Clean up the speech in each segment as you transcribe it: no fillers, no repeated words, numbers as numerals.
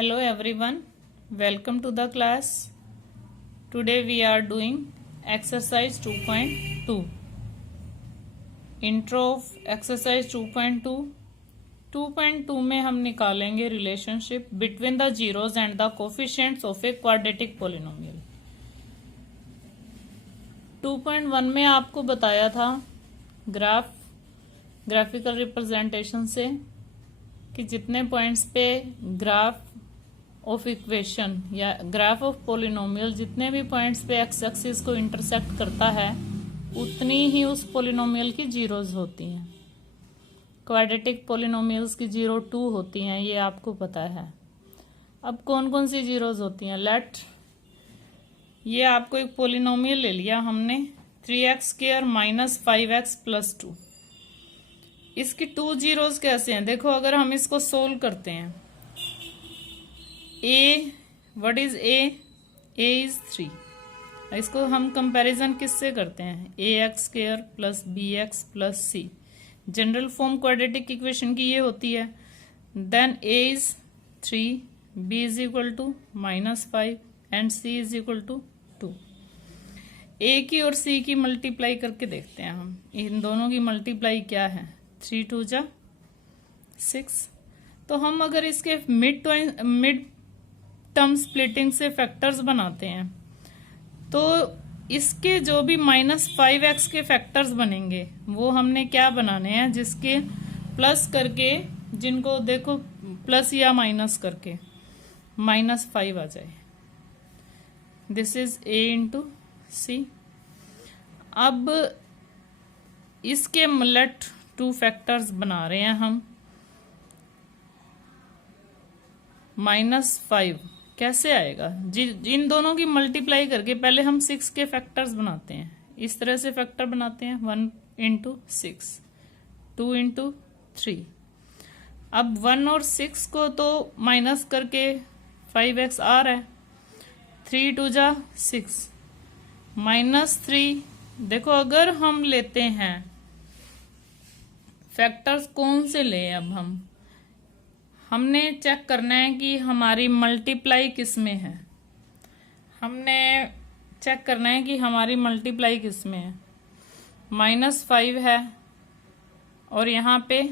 Hello everyone, welcome to the class. Today we are doing exercise 2.2. Intro of exercise 2.2. 2.2 में हम निकालेंगे relationship between the zeros and the coefficients of a quadratic polynomial. 2.1 में आपको बताया था graphical representation से कि जितने पॉइंट्स पे ग्राफ ऑफ इक्वेशन या ग्राफ ऑफ पोलिनोमियल जितने भी पॉइंट्स पे एक्स एक्सिस को इंटरसेक्ट करता है उतनी ही उस पोलिनोमियल की जीरोज होती हैं। क्वाड्रेटिक पोलिनोमियल्स की 0 2 होती हैं, ये आपको पता है। अब कौन कौन सी जीरोज होती हैं? ये आपको एक पोलिनोमियल ले लिया हमने 3x² - 5x + 2। इसकी 2 जीरोज कैसे हैं? देखो, अगर हम इसको सोल्व करते हैं, व्हाट इज ए इज 3। इसको हम कंपैरिजन किससे करते हैं? ax² + bx + c। General form quadratic equation की ये होती है। Then a is 3, b is equal to -5 and c is equal to 2। a की और c की मल्टीप्लाई करके देखते हैं हम। इन दोनों की मल्टीप्लाई क्या है? 3 2 जा 6। तो हम अगर इसके मिड टर्म स्प्लिटिंग से फैक्टर्स बनाते हैं तो इसके जो भी -5x के फैक्टर्स बनेंगे वो हमने क्या बनाने हैं? जिसके प्लस करके, जिनको देखो प्लस या माइनस करके -5 आ जाए। This is a × c। अब इसके लेट 2 फैक्टर्स बना रहे हैं हम। -5 कैसे आएगा? इन दोनों की मल्टीप्लाई करके पहले हम 6 के फैक्टर्स बनाते हैं। इस तरह से फैक्टर बनाते हैं 1 × 6, 2 × 3। अब 1 और 6 को तो माइनस करके 5x आ रहा है। 3 2 जा 6 -3। देखो, अगर हम लेते हैं फैक्टर्स कौन से ले, अब हमने चेक करना है कि हमारी मल्टीप्लाई किस में है। हमने चेक करना है कि हमारी मल्टीप्लाई किस में है। -5 है और यहाँ पे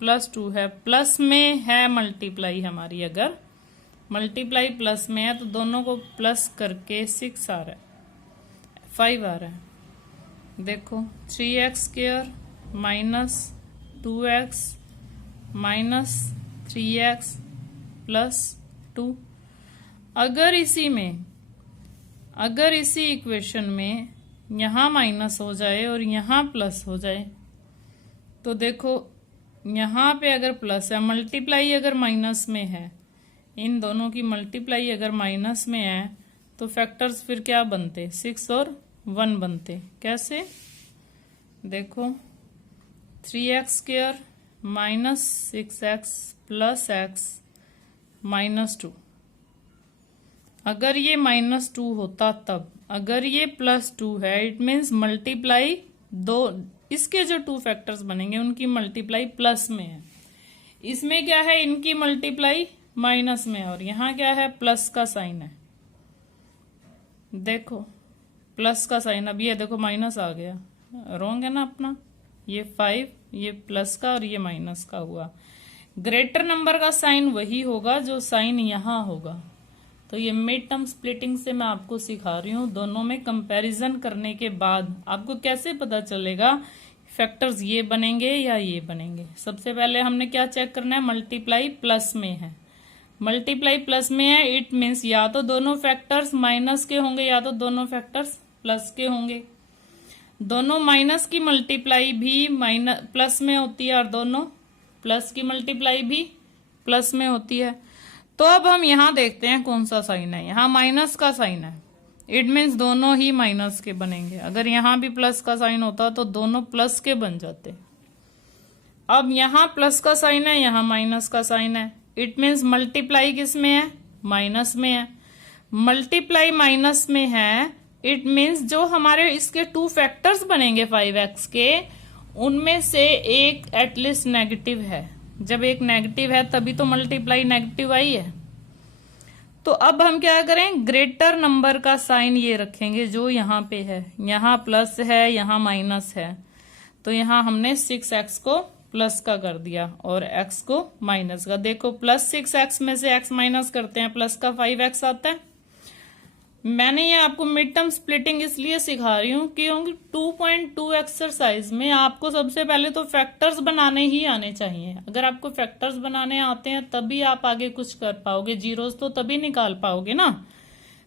+2 है। प्लस में है मल्टीप्लाई हमारी। अगर मल्टीप्लाई प्लस में है तो दोनों को प्लस करके 6 आ रहा है, 5 आ रहा है। देखो, 3x² - 2x - 3x + 2। अगर इसी इक्वेशन में यहाँ माइनस हो जाए और यहाँ प्लस हो जाए तो देखो, यहाँ पे अगर प्लस है, मल्टीप्लाई अगर माइनस में है, इन दोनों की मल्टीप्लाई अगर माइनस में है तो फैक्टर्स फिर क्या बनते? 6 और 1 बनते। कैसे? देखो, 3x² - 6x + x -2। अगर ये -2 होता तब, अगर ये +2 है, इट मीन्स मल्टीप्लाई दो, इसके जो 2 फैक्टर्स बनेंगे उनकी मल्टीप्लाई प्लस में है। इसमें क्या है? इनकी मल्टीप्लाई माइनस में है और यहाँ क्या है? प्लस का साइन है। देखो, प्लस का साइन। अब ये देखो माइनस आ गया, रॉन्ग है ना अपना। ये 5, ये प्लस का और ये माइनस का हुआ। ग्रेटर नंबर का साइन वही होगा जो साइन यहाँ होगा। तो ये मिड टर्म स्प्लिटिंग से मैं आपको सिखा रही हूँ। दोनों में कंपैरिजन करने के बाद आपको कैसे पता चलेगा फैक्टर्स ये बनेंगे या ये बनेंगे। सबसे पहले हमने क्या चेक करना है? मल्टीप्लाई प्लस में है। मल्टीप्लाई प्लस में है, इट मीन्स या तो दोनों फैक्टर्स माइनस के होंगे या तो दोनों फैक्टर्स प्लस के होंगे। दोनों माइनस की मल्टीप्लाई भी प्लस में होती है और दोनों प्लस की मल्टीप्लाई भी प्लस में होती है। तो अब हम यहाँ देखते हैं कौन सा साइन है। यहाँ माइनस का साइन है, इट मीन्स दोनों ही माइनस के बनेंगे। अगर यहाँ भी प्लस का साइन होता तो दोनों प्लस के बन जाते। अब यहाँ प्लस का साइन है, यहाँ माइनस का साइन है, इट मीन्स मल्टीप्लाई किस में है? माइनस में है। मल्टीप्लाई माइनस में है, इट मीन्स जो हमारे इसके 2 फैक्टर्स बनेंगे 5x के, उनमें से एक एटलीस्ट नेगेटिव है। जब एक नेगेटिव है तभी तो मल्टीप्लाई नेगेटिव आई है। तो अब हम क्या करें, ग्रेटर नंबर का साइन ये रखेंगे जो यहाँ पे है, यहाँ प्लस है यहाँ माइनस है, तो यहाँ हमने 6x को प्लस का कर दिया और x को माइनस का। देखो प्लस 6x में से x माइनस करते हैं, प्लस का 5x आता है। मैंने ये आपको मिड टर्म स्प्लिटिंग इसलिए सिखा रही हूँ क्योंकि 2.2 एक्सरसाइज में आपको सबसे पहले तो फैक्टर्स बनाने ही आने चाहिए। अगर आपको फैक्टर्स बनाने आते हैं तभी आप आगे कुछ कर पाओगे, जीरोस तो तभी निकाल पाओगे ना।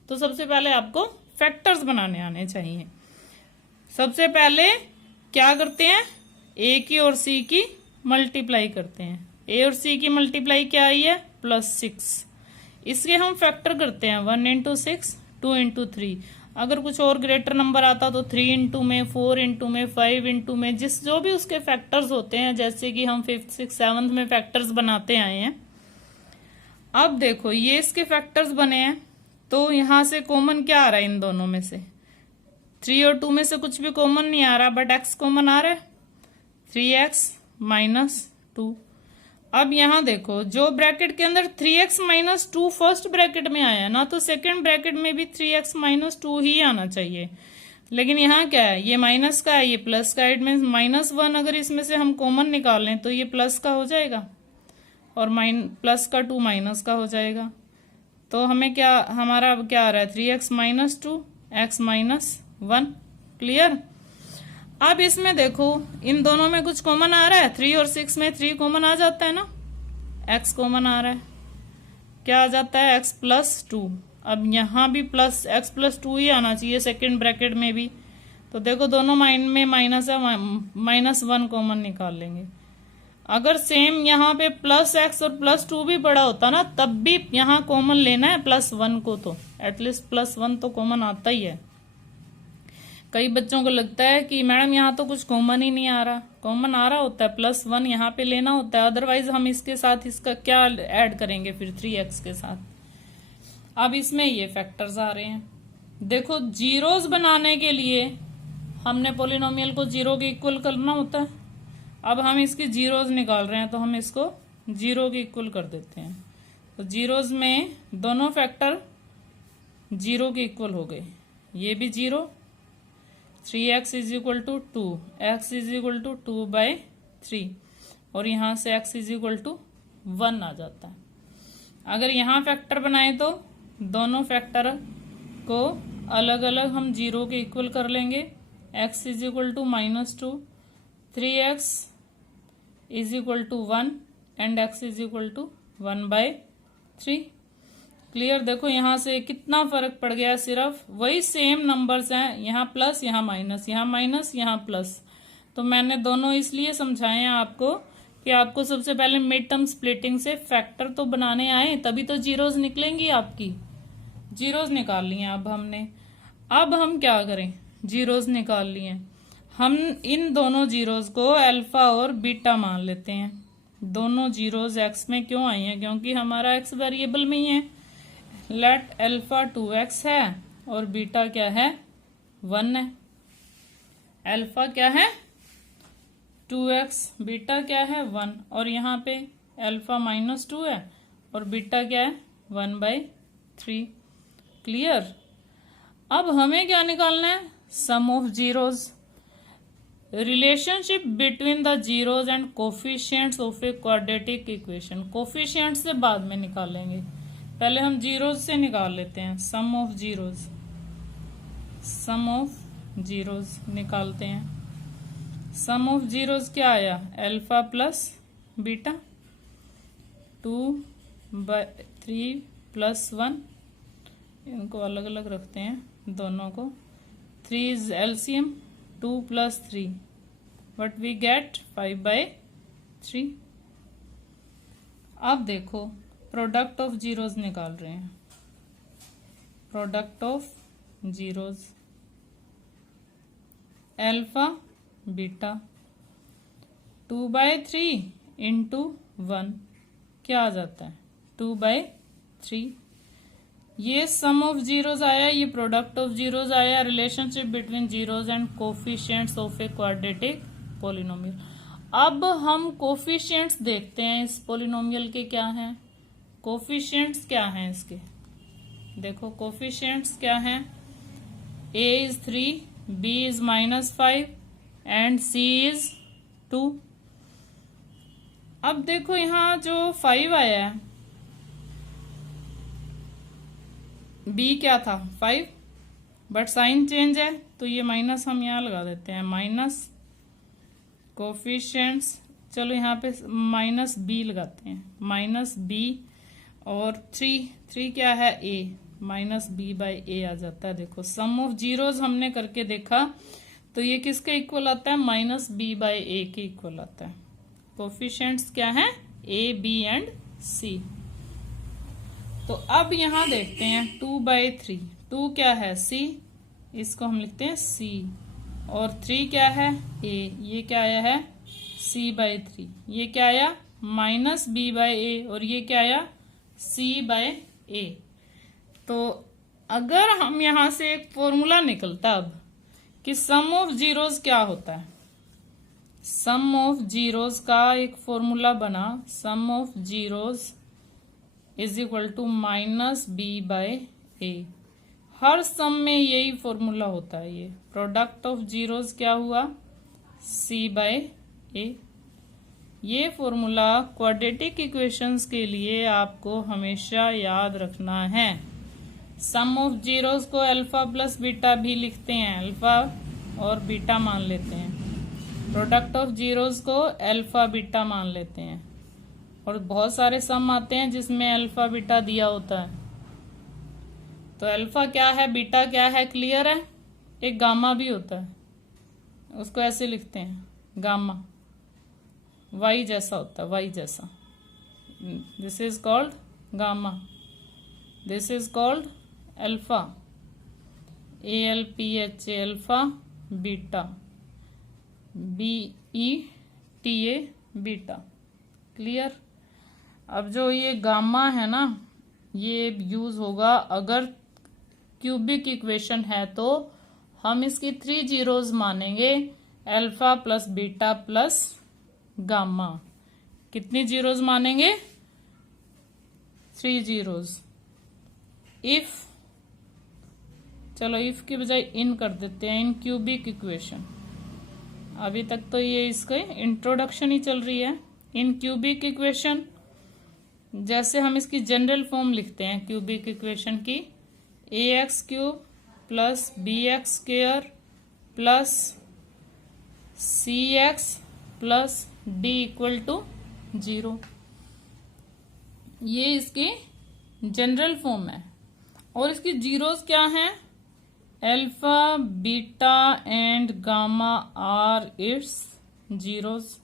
तो सबसे पहले आपको फैक्टर्स बनाने आने चाहिए। सबसे पहले क्या करते हैं, ए की और सी की मल्टीप्लाई करते हैं। ए और सी की मल्टीप्लाई क्या आई है, +6। इसके हम फैक्टर करते हैं 1 इंटू 6, 2 इंटू 3। अगर कुछ और ग्रेटर नंबर आता तो 3 इंटू में, 4 इंटू में, 5 इंटू में, जो भी उसके फैक्टर्स होते हैं, जैसे कि हम 5th 6th 7th में फैक्टर्स बनाते आए हैं। अब देखो ये इसके फैक्टर्स बने हैं, तो यहां से कॉमन क्या आ रहा है इन दोनों में से, 3 और 2 में से कुछ भी कॉमन नहीं आ रहा, बट x कॉमन आ रहा है, 3x माइनस 2। अब यहां देखो जो ब्रैकेट के अंदर 3x माइनस 2 फर्स्ट ब्रैकेट में आया ना, तो सेकंड ब्रैकेट में भी 3x माइनस 2 ही आना चाहिए। लेकिन यहाँ क्या है, ये माइनस का है, ये प्लस का है, इट मीन्स -1 अगर इसमें से हम कॉमन निकाल लें तो ये प्लस का हो जाएगा और प्लस का 2 माइनस का हो जाएगा। तो हमें क्या, हमारा अब क्या आ रहा है, 3x minus 2, x minus 1। Clear. अब इसमें देखो इन दोनों में कुछ कॉमन आ रहा है, 3 और 6 में 3 कॉमन आ जाता है ना, x कॉमन आ रहा है, क्या आ जाता है, x प्लस 2। अब यहाँ भी प्लस x प्लस 2 ही आना चाहिए सेकंड ब्रैकेट में भी। तो देखो दोनों में माइनस है, -1 कॉमन निकाल लेंगे। अगर सेम यहाँ पे +x और +2 भी बड़ा होता ना, तब भी यहाँ कॉमन लेना है +1 को, तो एटलीस्ट +1 तो कॉमन आता ही है। कई बच्चों को लगता है कि मैडम यहाँ तो कुछ कॉमन ही नहीं आ रहा, कॉमन आ रहा होता है, +1 यहाँ पे लेना होता है, अदरवाइज हम इसके साथ इसका क्या ऐड करेंगे फिर 3x के साथ। अब इसमें ये फैक्टर्स आ रहे हैं। देखो जीरोस बनाने के लिए हमने पोलिनोमियल को 0 के इक्वल करना होता है। अब हम इसकी जीरोस निकाल रहे हैं तो हम इसको 0 के इक्वल कर देते हैं। तो जीरोस में दोनों फैक्टर 0 के इक्वल हो गए, ये भी 0, 3x is equal to 2, x is equal to 2/3 और यहां से x इज इक्वल टू 1 आ जाता है। अगर यहां फैक्टर बनाए तो दोनों फैक्टर को अलग अलग हम 0 के इक्वल कर लेंगे। x is equal to -2, 3x is equal to 1 and x is equal to 1/3। Clear. देखो यहां से कितना फर्क पड़ गया, सिर्फ वही सेम नंबर्स हैं, यहाँ प्लस यहाँ माइनस, यहाँ माइनस यहाँ प्लस। तो मैंने दोनों इसलिए समझाए हैं आपको कि आपको सबसे पहले मिड टर्म स्प्लिटिंग से फैक्टर तो बनाने आए, तभी तो जीरोस निकलेंगी आपकी। जीरोस निकाल लिए अब हमने। अब हम क्या करें, जीरोस निकाल लिए, हम इन दोनों जीरोस को अल्फा और बीटा मान लेते हैं। दोनों जीरोस एक्स में क्यों आई हैं, क्योंकि हमारा एक्स वेरिएबल में ही है। लेट अल्फा 2x है और बीटा क्या है, 1 है। अल्फा क्या है 2x, बीटा क्या है 1, और यहाँ पे अल्फा -2 है और बीटा क्या है 1/3। क्लियर। अब हमें क्या निकालना है, sum of zeros, relationship between the zeros and coefficients of a quadratic equation. Coefficients से बाद में निकालेंगे, पहले हम जीरोस से निकाल लेते हैं। Sum of zeros, sum of zeros निकालते हैं। सम ऑफ जीरोस क्या आया, अल्फा प्लस बीटा, 2/3 + 1, इनको अलग अलग रखते हैं दोनों को। 3 is LCM, 2 + 3 but we get 5/3। अब देखो प्रोडक्ट ऑफ जीरोस निकाल रहे हैं। Product of zeros, alpha beta 2/3 into 1 क्या आ जाता है, 2/3। ये सम ऑफ जीरोस आया, ये प्रोडक्ट ऑफ जीरोस आया, relationship between zeros and coefficients of a quadratic polynomial. अब हम कोफिशिएंट्स देखते हैं इस पोलिनोमियल के क्या हैं, कोफिशिएंट्स क्या हैं इसके। देखो कोफिशिएंट्स क्या हैं, a is 3, b is -5 and c is 2। अब देखो यहाँ जो 5 आया है, b क्या था 5, बट साइन चेंज है तो ये माइनस हम यहाँ लगा देते हैं, माइनस कोफिशिएंट्स, चलो यहाँ पे माइनस b लगाते हैं, माइनस b और 3 क्या है a, minus b by a आ जाता है। देखो सम ऑफ जीरोज हमने करके देखा तो ये किसके इक्वल आता है, माइनस b बाई a के इक्वल आता है। कोफिशिएंट्स क्या है, a b एंड c। तो अब यहां देखते हैं 2/3, 2 क्या है c, इसको हम लिखते हैं c, और 3 क्या है a, ये क्या आया है c/3, ये क्या आया माइनस b बाई a, और ये क्या आया c/a। तो अगर हम यहां से एक फॉर्मूला निकलता अब कि सम ऑफ जीरोज क्या होता है, सम ऑफ जीरोज का एक फॉर्मूला बना, sum of zeros is equal to minus B by A. हर सम में यही फॉर्मूला होता है, ये प्रोडक्ट ऑफ जीरोज क्या हुआ सी बाय ए। ये फॉर्मूला क्वाड्रेटिक इक्वेशंस के लिए आपको हमेशा याद रखना है। सम ऑफ जीरोज को अल्फा प्लस बीटा भी लिखते हैं, अल्फा और बीटा मान लेते हैं। प्रोडक्ट ऑफ जीरोज को अल्फा बीटा मान लेते हैं, और बहुत सारे सम आते हैं जिसमें अल्फा बीटा दिया होता है। तो अल्फा क्या है बीटा क्या है क्लियर है। एक गामा भी होता है, उसको ऐसे लिखते हैं गामा, वाई जैसा होता है, वाई जैसा। This is called gamma, this is called alpha, ALPHA alpha, beta BETA beta. Clear. अब जो ये गामा है ना, ये यूज होगा अगर क्यूबिक इक्वेशन है तो हम इसकी 3 जीरोज मानेंगे, alpha plus beta plus gamma. कितनी जीरोज मानेंगे 3 जीरोज। इफ, चलो इफ की बजाय इन कर देते हैं, इन क्यूबिक इक्वेशन। अभी तक तो ये इसका इंट्रोडक्शन ही चल रही है। इन क्यूबिक इक्वेशन, जैसे हम इसकी जनरल फॉर्म लिखते हैं क्यूबिक इक्वेशन की, ax cube plus bx square plus cx plus d equal to 0। ये इसकी जनरल फॉर्म है। और इसकी जीरोस क्या हैं, alpha beta and gamma are its zeros.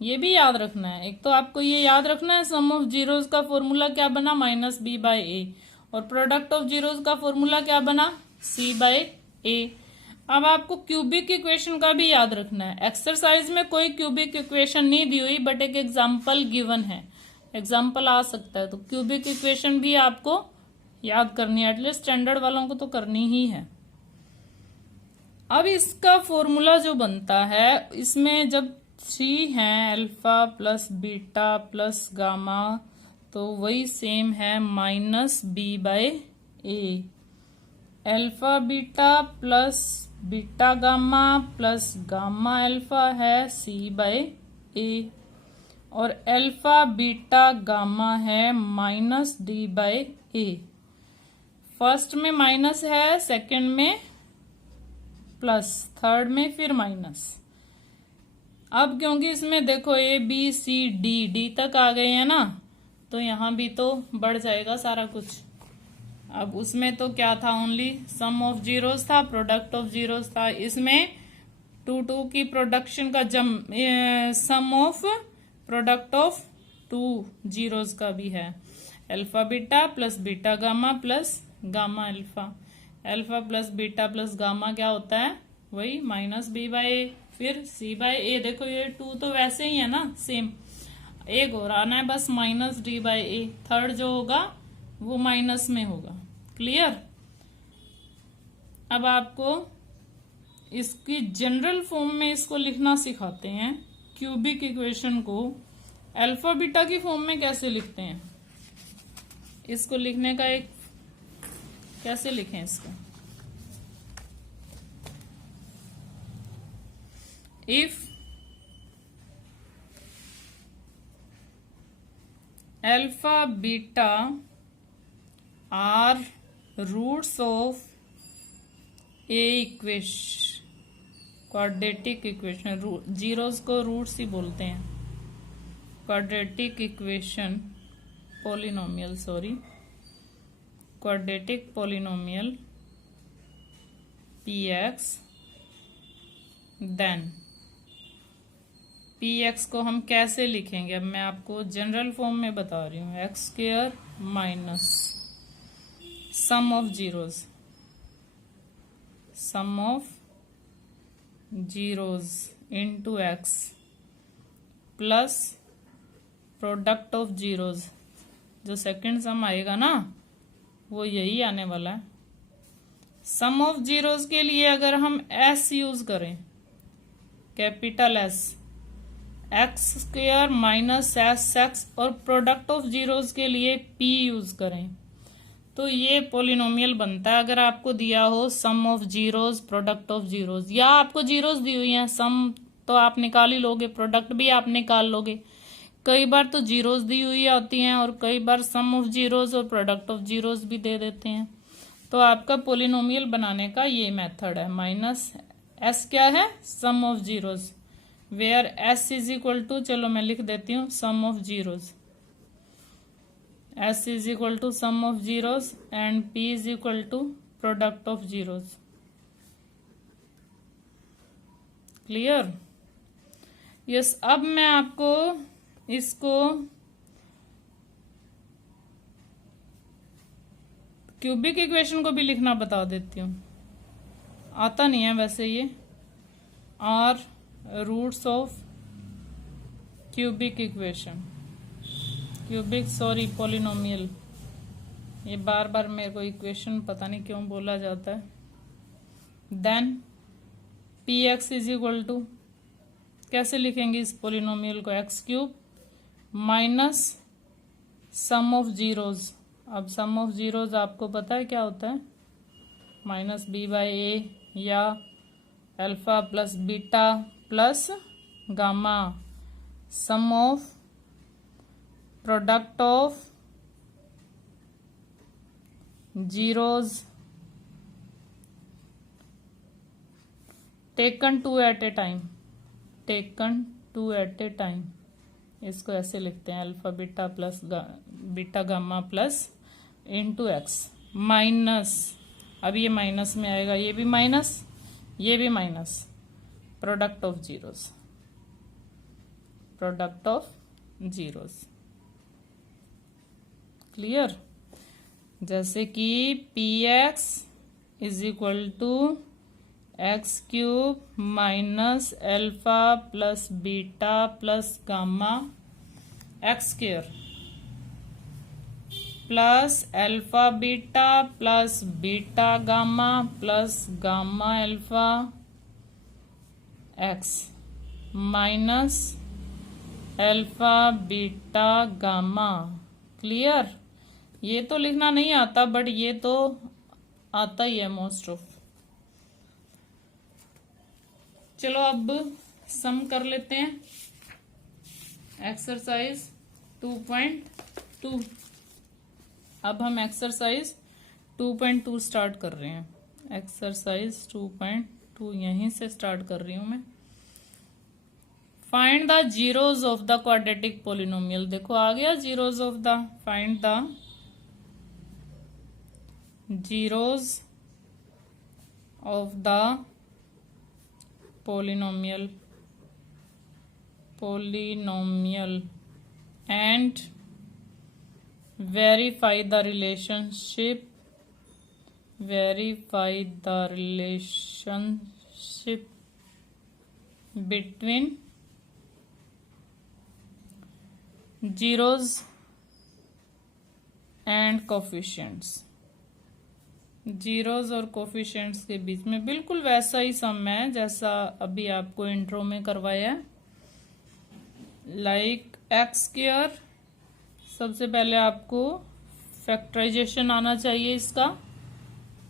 ये भी याद रखना है। एक तो आपको ये याद रखना है सम ऑफ जीरोस का फॉर्मूला क्या बना, माइनस बी बाय ए, और प्रोडक्ट ऑफ जीरोस का फॉर्मूला क्या बना, सी बाय ए। अब आपको क्यूबिक इक्वेशन का भी याद रखना है। एक्सरसाइज में कोई क्यूबिक इक्वेशन नहीं दी हुई, बट एक एग्जाम्पल गिवन है, एग्जाम्पल आ सकता है, तो क्यूबिक इक्वेशन भी आपको याद करनी है। एटलीस्ट स्टैंडर्ड वालों को तो करनी ही है। अब इसका फॉर्मूला जो बनता है, इसमें जब 3 है alpha plus beta plus gamma, तो वही सेम है minus B by A. Alpha beta plus beta gamma plus gamma alpha है सी बाय ए, और अल्फा बीटा गामा है minus D by A. First में माइनस है, सेकंड में plus, third में फिर माइनस। अब क्योंकि इसमें देखो A B C D तक आ गए हैं ना, तो यहां भी तो बढ़ जाएगा सारा कुछ। अब उसमें तो क्या था, ओनली सम ऑफ जीरोस था, प्रोडक्ट ऑफ जीरोस था। इसमें 2 की प्रोडक्शन का सम ऑफ प्रोडक्ट ऑफ 2 जीरोस का भी है। Alpha beta plus beta gamma plus gamma alpha. Alpha plus beta plus gamma क्या होता है, वही माइनस बी बाय ए, फिर सी बाय ए। देखो ये 2 तो वैसे ही है ना सेम, एक और आना है बस minus D by A. Third जो होगा वो माइनस में होगा। क्लियर। अब आपको इसकी जनरल फॉर्म में इसको लिखना सिखाते हैं। क्यूबिक इक्वेशन को अल्फा बीटा की फॉर्म में कैसे लिखते हैं। इसको लिखने का एक कैसे लिखें इसको, if alpha beta are roots of a equation, quadratic equation, zeros को रूट्स ही बोलते हैं, quadratic equation polynomial, sorry quadratic polynomial p x, then p x को हम कैसे लिखेंगे, अब मैं आपको जनरल फॉर्म में बता रही हूँ, x square minus sum of zeros, sum of zeros into x plus product of zeros, जो सेकंड सम आएगा ना वो यही आने वाला है। सम ऑफ जीरोज के लिए अगर हम एस यूज करें, capital S, x square minus S x, और प्रोडक्ट ऑफ जीरोज के लिए पी यूज करें, तो ये पॉलिनोमियल बनता है। अगर आपको दिया हो sum of zeros, product of zeros, या आपको जीरोज दी हुई है, सम तो आप निकाल ही लोगे, प्रोडक्ट भी आप निकाल लोगे। कई बार तो जीरोज दी हुई होती हैं और कई बार सम ऑफ जीरोज और प्रोडक्ट ऑफ जीरोज भी दे देते हैं। तो आपका पॉलिनोमियल बनाने का ये मेथड है। माइनस एस क्या है, sum of zeros, where S is equal to, चलो मैं लिख देती हूँ, sum of zeros, S is equal to sum of zeros and P is equal to product of zeros. Clear? Yes. अब मैं आपको इसको क्यूबिक इक्वेशन को भी लिखना बता देती हूँ, आता नहीं है वैसे ये, are roots of cubic equation, cubic sorry polynomial, ये बार बार मेरे को इक्वेशन पता नहीं क्यों बोला जाता है। Then p x is equal to, कैसे लिखेंगे इस पॉलिनोमियल को, x cube minus sum of zeros. अब सम ऑफ जीरोज आपको पता है क्या होता है, माइनस बी बाई ए, या alpha plus beta plus gamma, sum of product of zeros taken two at a time, taken two at a time, इसको ऐसे लिखते हैं, alpha beta plus beta gamma plus into x minus, अब ये minus में आएगा, ये भी माइनस, ये भी minus, product of zeros, product of zeros. Clear? जैसे कि p x is equal to x cube minus alpha plus beta plus gamma x square plus alpha beta plus beta gamma plus gamma alpha x minus alpha beta gamma. Clear? ये तो लिखना नहीं आता, but ये तो आता ही है most of. चलो अब सम कर लेते हैं। एक्सरसाइज 2.2, अब हम एक्सरसाइज 2.2 स्टार्ट कर रहे हैं। एक्सरसाइज 2.2 यहीं से स्टार्ट कर रही हूं मैं। Find the zeros of the quadratic polynomial. देखो आ गया zeros of the, find the zeros of the polynomial and verify the relationship between zeros and coefficients। Zeros और कोफिशिएंट्स के बीच में बिल्कुल वैसा ही सम है जैसा अभी आपको इंट्रो में करवाया है। लाइक एक्स स्क्वायर, सबसे पहले आपको फैक्टराइजेशन आना चाहिए इसका।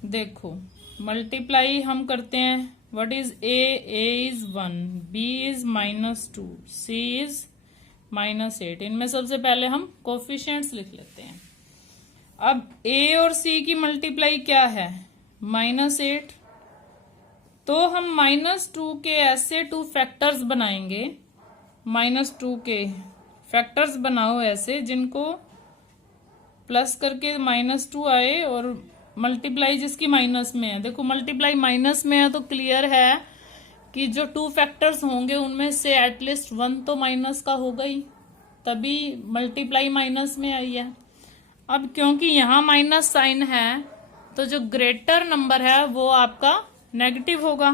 देखो मल्टीप्लाई हम करते हैं, what is a is 1, b is -2, c is -8। इनमें सबसे पहले हम कोफिशिएंट्स लिख लेते हैं। अब ए और सी की मल्टीप्लाई क्या है, -8, तो हम -2 के ऐसे 2 फैक्टर्स बनाएंगे, -2 के फैक्टर्स बनाओ ऐसे जिनको प्लस करके -2 आए और मल्टीप्लाई जिसकी माइनस में है। देखो मल्टीप्लाई माइनस में है तो क्लियर है कि जो 2 फैक्टर्स होंगे उनमें से एटलीस्ट 1 तो माइनस का होगा ही, तभी मल्टीप्लाई माइनस में आई है। अब क्योंकि यहां माइनस साइन है तो जो ग्रेटर नंबर है वो आपका नेगेटिव होगा।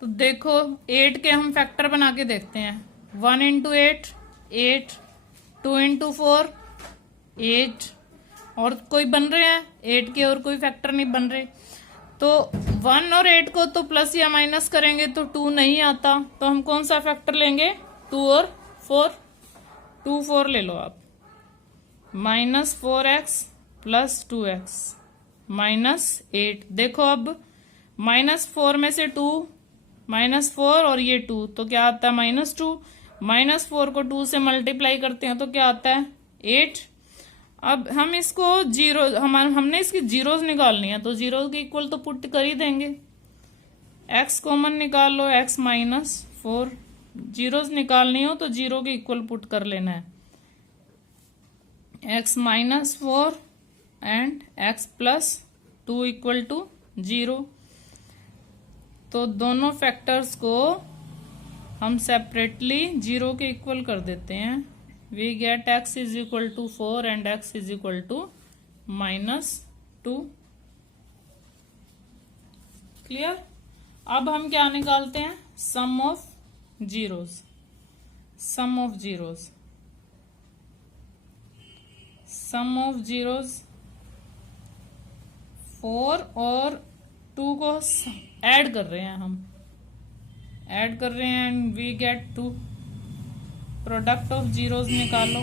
तो देखो 8 के हम फैक्टर बना के देखते हैं, 1 इंटू 8 8, 2 इंटू 4 8, और कोई बन रहे हैं 8 के और कोई फैक्टर नहीं बन रहे। तो 1 और 8 को तो प्लस या माइनस करेंगे तो 2 नहीं आता, तो हम कौन सा फैक्टर लेंगे, 2 और 4, 2 4 ले लो आप, -4x प्लस 2x -8। देखो अब -4 में से 2, -4 और ये 2 तो क्या आता है -2, -4 को 2 से मल्टीप्लाई करते हैं तो क्या आता है 8। अब हम इसको जीरो, हमने इसकी जीरोस निकालनी है तो जीरो के इक्वल तो पुट कर ही देंगे। x कॉमन निकाल लो, x -4, जीरोस निकालनी हो तो जीरो के इक्वल पुट कर लेना है, x -4 एंड x +2 = 0। तो दोनों फैक्टर्स को हम सेपरेटली 0 के इक्वल कर देते हैं। We get x = 4 and x = -2। Clear. अब हम क्या निकालते हैं, sum of zeros. Sum of zeros, sum of zeros 4 और 2 को ऐड कर रहे हैं, हम ऐड कर रहे हैं and we get 2। Product of zeros निकालो,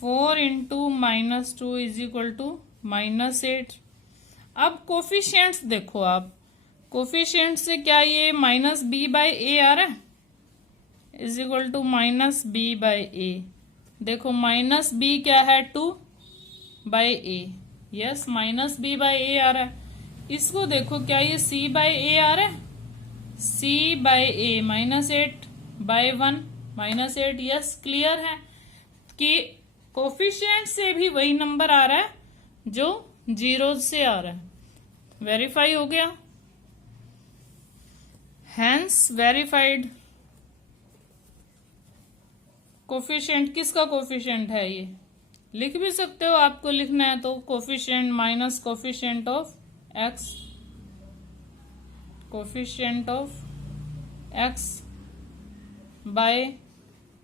4 इंटू -2 = -8। अब कोफिशिएंट्स देखो आप, कोफिशिएंट से क्या ये -b/a आ रहा है, = -b/a। देखो -b क्या है, 2/a, यस -b/a आ रहा है। इसको देखो क्या ये c/a आ रहा है, c/a -8/1 -8। यस क्लियर है कि कोफिशिएंट से भी वही नंबर आ रहा है जो जीरो से आ रहा है। वेरीफाई हो गया, हैंस वेरीफाइड। कोफिशिएंट किसका कोफिशिएंट है, ये लिख भी सकते हो, आपको लिखना है तो coefficient minus coefficient of x, coefficient of x bye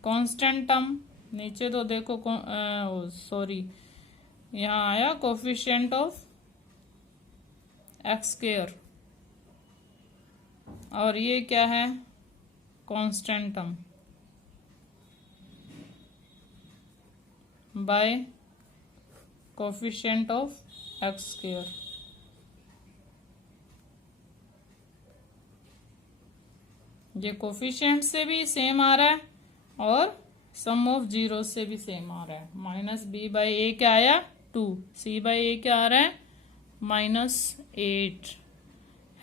constant term. नीचे तो देखो सॉरी यहाँ आया कोफिशिएंट ऑफ x², और ये क्या है, constant term by coefficient of x²। ये कोफिशिएंट से भी सेम आ रहा है और सम ऑफ जीरो से भी सेम आ रहा है। -b/a क्या आया, 2, c/a क्या आ रहा है, -8।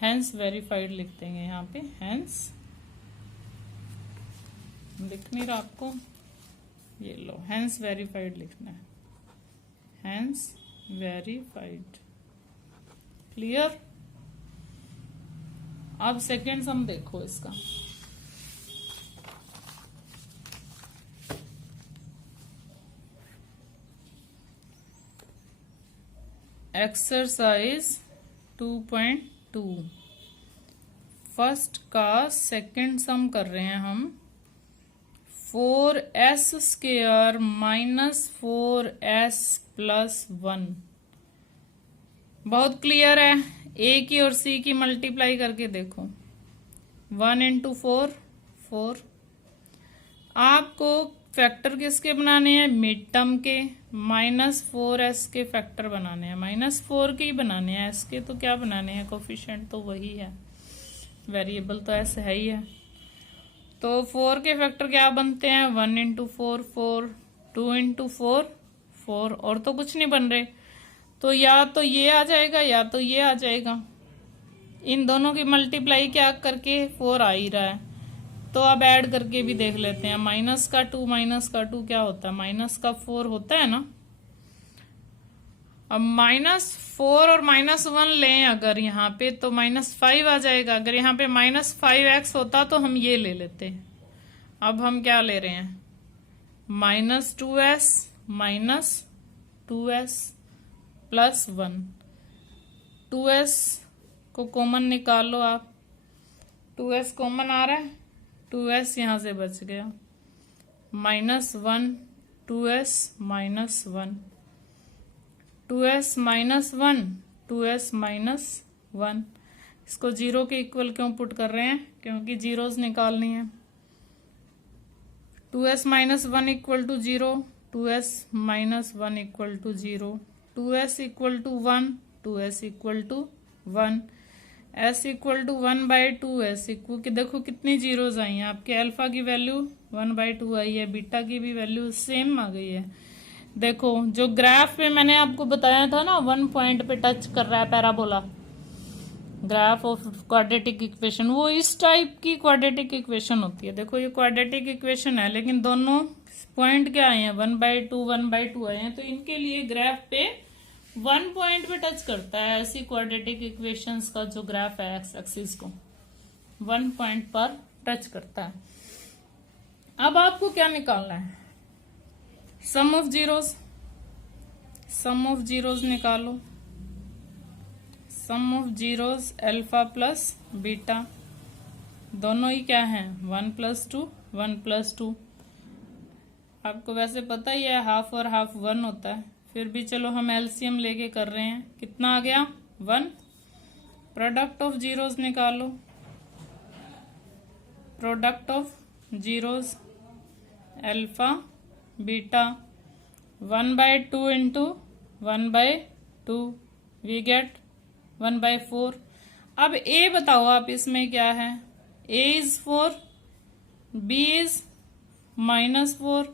हैंस वेरीफाइड लिख देंगे यहाँ पे, हैंस लिख नहीं रहा आपको, ये लो हैंस वेरीफाइड लिखना है, हैंस वेरीफाइड। क्लियर। अब सेकेंड सम देखो इसका, एक्सरसाइज 2.2 फर्स्ट का सेकेंड सम कर रहे हैं हम। 4s² - 4s + 1। बहुत क्लियर है, ए की और सी की मल्टीप्लाई करके देखो, 1 × 4 4। आपको फैक्टर किसके बनाने हैं, मिड टर्म के। -4s के फैक्टर बनाने हैं, -4 के ही बनाने हैं, s के तो क्या बनाने हैं, कोफिशिएंट तो वही है, वेरिएबल तो s है ही है। तो 4 के फैक्टर क्या बनते हैं, 1 इंटू 4 4, 2 इंटू 4 4, और तो कुछ नहीं बन रहे, तो या तो ये आ जाएगा या तो ये आ जाएगा। इन दोनों की मल्टीप्लाई क्या करके 4 आ ही रहा है, तो अब ऐड करके भी देख लेते हैं। -2 क्या होता है, -4 होता है ना। अब -4 और -1 लें अगर यहाँ पे, तो -5 आ जाएगा। अगर यहाँ पे -5x होता तो हम ये ले लेते। अब हम क्या ले रहे हैं, -2s -2s प्लस 1। 2s को कॉमन निकाल लो आप, 2s कॉमन आ रहा है, 2s यहां से बच गया, -1 2s -1 2s -1 2s -1। इसको 0 के इक्वल क्यों पुट कर रहे हैं, क्योंकि जीरोस निकालनी है। 2s -1 equal to 0, 2s -1 equal to 0, 2s equal to 1, 2s equal to 1, s equal to 1/2। s equal की देखो कितनी जीरोज आई हैं आपके, अल्फा की वैल्यू 1/2 आई है, बीटा की भी वैल्यू सेम आ गई है। देखो जो ग्राफ पे मैंने आपको बताया था ना, 1 पॉइंट पे टच कर रहा है parabola, graph of quadratic equation, वो इस टाइप की क्वाड्रेटिक इक्वेशन होती है। देखो ये क्वाड्रेटिक इक्वेशन है, लेकिन दोनों पॉइंट क्या आए हैं, 1/2 आए हैं, तो इनके लिए ग्राफ पे 1 पॉइंट पे टच करता है। ऐसी क्वाड्रेटिक इक्वेशंस का जो ग्राफ है एक्स एक्सिस को 1 पॉइंट पर टच करता है। अब आपको क्या निकालना है, सम ऑफ जीरोस निकालो। Sum of zeros alpha plus beta, दोनों ही क्या है, 1 + 2 1 + 2। आपको वैसे पता ही है हाफ और हाफ 1 होता है, फिर भी चलो हम एलसीएम लेके कर रहे हैं। कितना आ गया, 1। प्रोडक्ट ऑफ जीरोस निकालो, product of zeros alpha beta, 1/2 into 1/2 we get 1/4। अब ए बताओ आप इसमें क्या है, a is 4, b is -4,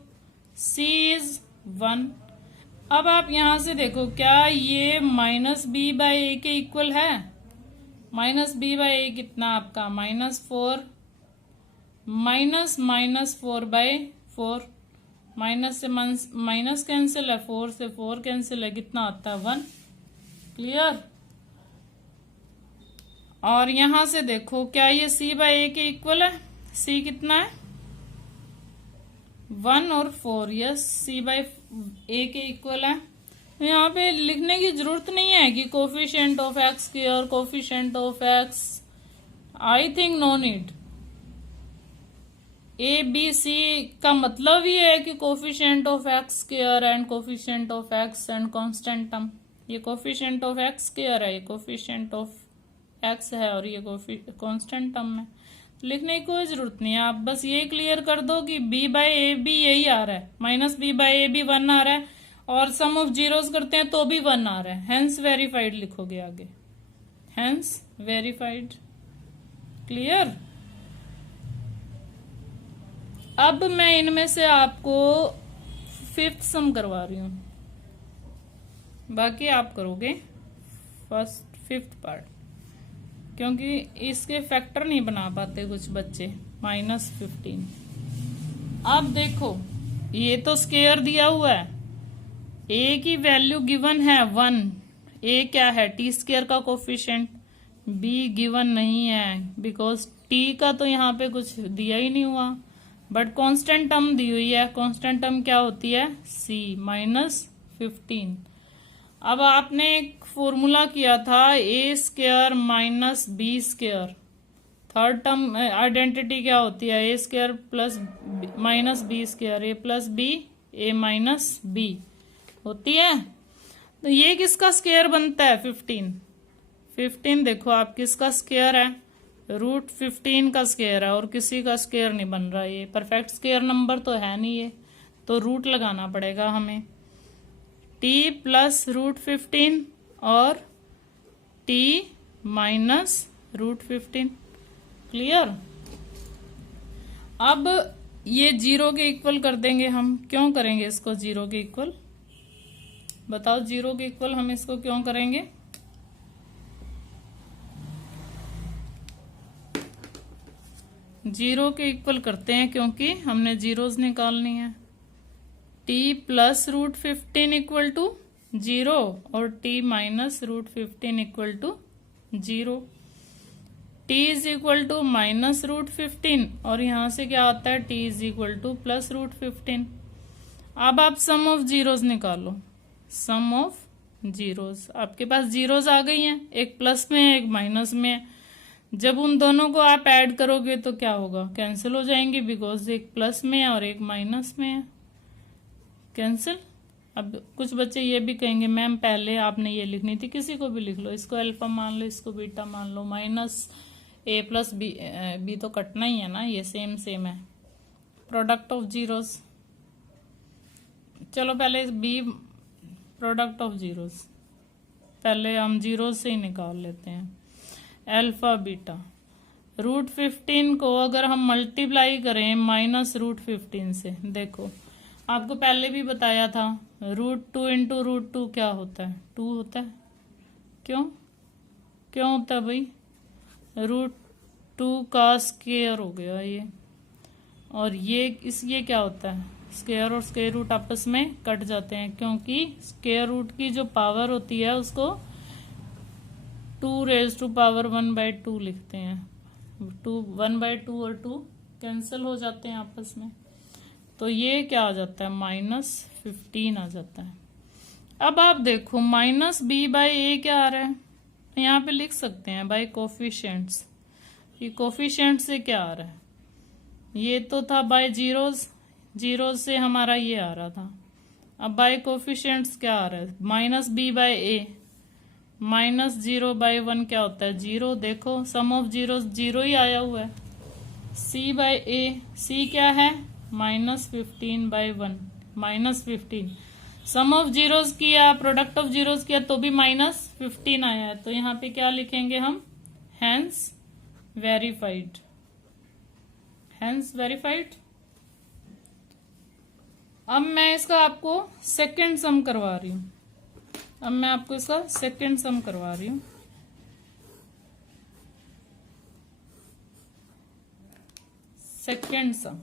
c is 1। अब आप यहां से देखो क्या ये -b/a के इक्वल है, -b/a कितना आपका -4, -4/4, माइनस से माइनस कैंसिल है, 4 से 4 कैंसिल है, कितना आता है 1। क्लियर। और यहां से देखो क्या ये c/a के इक्वल है, c कितना है 1 और 4, यस c/a के इक्वल है। यहाँ पे लिखने की जरूरत नहीं है कि coefficient of x square, coefficient of x, I think no need. A b c का मतलब ही है कि coefficient of x square and coefficient of x and constant term. ये कोफिशिएंट ऑफ एक्स स्क्वायर है, ये कोफिशिएंट ऑफ एक्स है, और ये कांस्टेंट टर्म है। लिखने की कोई जरूरत नहीं है, आप बस ये क्लियर कर दो कि b/a भी यही आ रहा है, -b/a भी 1 आ रहा है, और सम ऑफ जीरोस करते हैं तो भी 1 आ रहा है, हेंस वेरीफाइड लिखोगे आगे, हेंस वेरीफाइड। क्लियर। अब मैं इनमें से आपको 5th सम करवा रही हूं, बाकी आप करोगे 5th पार्ट, क्योंकि इसके फैक्टर नहीं बना पाते कुछ बच्चे। -15। अब देखो ये तो स्क्वायर दिया हुआ है, a की वैल्यू गिवन है 1, a क्या है t² का कोफिशिएंट, b गिवन नहीं है बिकॉज t का तो यहाँ पे कुछ दिया ही नहीं हुआ, बट कांस्टेंट टर्म दी हुई है। कांस्टेंट टर्म क्या होती है, c -15। अब आपने एक फॉर्मूला किया था a² - b², third term identity क्या होती है, a² plus -b², a plus b a minus b होती है। तो ये किसका स्क्वायर बनता है, 15। देखो आप किसका स्क्वायर है, √15 का स्क्वायर है और किसी का स्क्वायर नहीं बन रहा, ये परफेक्ट स्क्वायर नंबर तो है नहीं ये, तो रूट लगाना पड़ेगा हमें। t प्लस √15 और t माइनस √15। क्लियर। अब ये 0 के इक्वल कर देंगे हम। क्यों करेंगे इसको 0 के इक्वल, बताओ 0 के इक्वल हम इसको क्यों करेंगे? जीरो के इक्वल करते हैं क्योंकि हमने जीरोज निकालनी है। t प्लस √15 इक्वल टू 0 और t minus √15 equal to 0। t is equal to minus √15 और यहां से क्या आता है, t is equal to plus √15। अब आप सम ऑफ जीरोज निकालो। सम ऑफ जीरोज, आपके पास जीरोज आ गई हैं, एक प्लस में है एक माइनस में है। जब उन दोनों को आप ऐड करोगे तो क्या होगा, कैंसिल हो जाएंगे, बिकॉज एक प्लस में है और एक माइनस में है, कैंसिल। अब कुछ बच्चे ये भी कहेंगे मैम पहले आपने ये लिखनी थी, किसी को भी लिख लो, इसको अल्फा मान लो, इसको बीटा मान लो, माइनस a प्लस बी तो कटना ही है ना, ये सेम सेम है। प्रोडक्ट ऑफ जीरोस, चलो पहले बी प्रोडक्ट ऑफ जीरोस, पहले हम जीरोस से ही निकाल लेते हैं। अल्फा बीटा, √15 को अगर हम मल्टीप्लाई करें माइनस √15 से, देखो आपको पहले भी बताया था √2 इंटू √2 क्या होता है, 2 होता है। क्यों क्यों होता है भाई, √2 का स्क्वायर हो गया ये, और ये क्या होता है, स्क्वायर और स्क्वायर रूट आपस में कट जाते हैं, क्योंकि स्क्वायर रूट की जो पावर होती है उसको 2⁻1/2 लिखते हैं। 1/2 और 2 कैंसिल हो जाते हैं आपस में, तो ये क्या आ जाता है, -15 आ जाता है। अब आप देखो -b/a क्या आ रहा है, यहाँ पे लिख सकते हैं बाय कोफिशिएंट्स। ये कोफिशिएंट से क्या आ रहा है, ये तो था बाय जीरोज, जीरोज से हमारा ये आ रहा था। अब बाय कोफिशिएंट्स क्या आ रहा है, -b/a, -0/1 क्या होता है, 0। देखो सम ऑफ जीरो 0 ही आया हुआ है। c/a, c क्या है, -15/1, -15। सम ऑफ जीरोस किया, प्रोडक्ट ऑफ जीरोस किया तो भी -15 आया है, तो यहाँ पे क्या लिखेंगे हम, हैंस वेरीफाइड, हैंस वेरीफाइड। अब मैं इसका आपको सेकंड सम करवा रही हूं, अब मैं आपको इसका सेकंड सम करवा रही हूं। सेकंड सम,